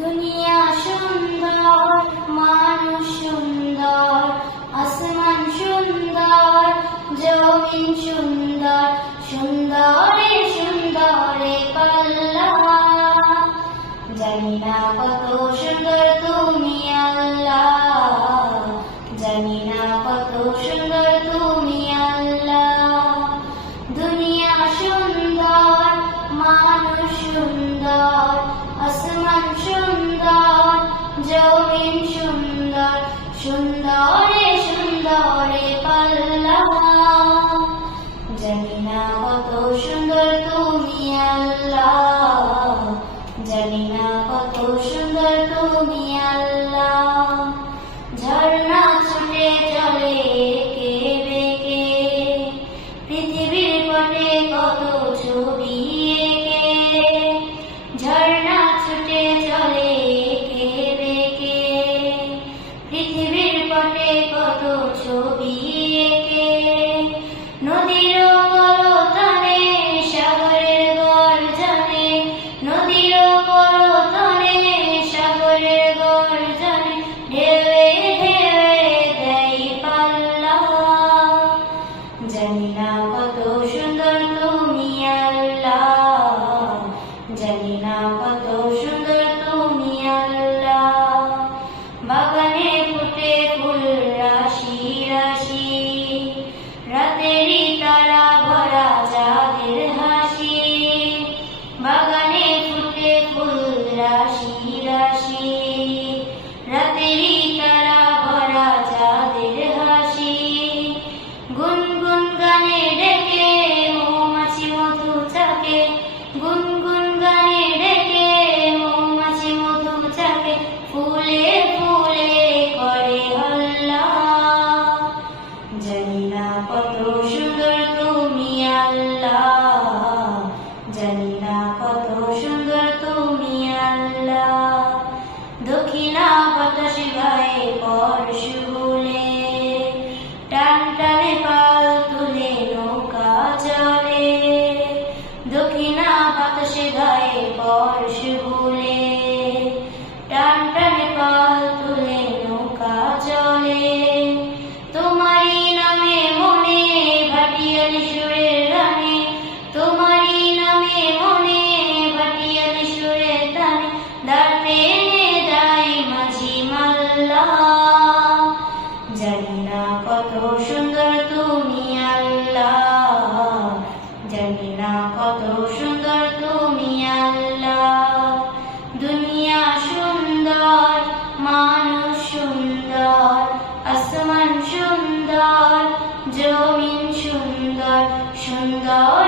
দুনিয়া সুন্দর, মানুষ সুন্দর, আসমান সুন্দর, জমিন সুন্দর, সুন্দরে সুন্দরে পাল্লা। জানি না কত সুন্দর তুমি আল্লাহ, জানি না কত সুন্দর তুমি আল্লাহ। দুনিয়া সুন্দর, মানুষ সুন্দর, আসমান সুন্দর, জমিন সুন্দর, সুন্দরে সুন্দরে পাল্লা। জানি না কত সুন্দর তুমি আল্লাহ, জানি না কত সুন্দর তুমি আল্লাহ। ঝর্ণা ছুটে চলে এঁকে বেঁকে, পৃথিবীর পটে কত ছবি এঁকে। ঝর্ণা ছুটে চলে এঁকে বেঁকে, পৃথিবীর পটে কত ছবি এঁকে। নদীর কলতানে সাগরের গর্জনে, নদীর কলতানে সাগরের গর্জনে, ঢেউয়ে ঢেউয়ে দেয় পাল্লা। জানি না কত সুন্দর তুমি আল্লাহ, জানি না কত সুন্দর তুমি আল্লাহ। বাগানে ফুটে ফুল রাশি রাশি, রাতেরই তারা ভরা চাঁদের হাসি। বাগানে ফুটে ফুল রাশি রাশি, রাতেরই তারা ভরা চাঁদের হাসি। গুনগুন গানে ডেকে মৌমাছি মধু চাকে, গুনগুন গানে ডেকে মৌমাছি মধু চাকে। ফুলে ফুলে করে হল্লা। জানি না কত সুন্দর তুমি আল্লাহ, জানি না কত সুন্দর তুমি আল্লাহ। দক্ষিণা বাতাস গায়ে পরশু বলে, টান টানে পাল তুলে নৌকা চলে। দক্ষিণা বাতাস গায়ে পরশু বলে, টান টানে পাল তুলে নৌকা চলে। তোমারই নামে মনে ভাটিয়ালি সুরের গানে, তোমারই নামে মনে ভাটিয়ালি সুরের গানে। দাঁড় টেনে যায় মাঝি মাল্লা। জানি না কত সুন্দর তুমি আল্লাহ, জানি না কত সুন্দর তুমি আল্লাহ। দুনিয়া সুন্দর, মানুষ সুন্দর, আসমান সুন্দর, জমিন সুন্দর, সুন্দর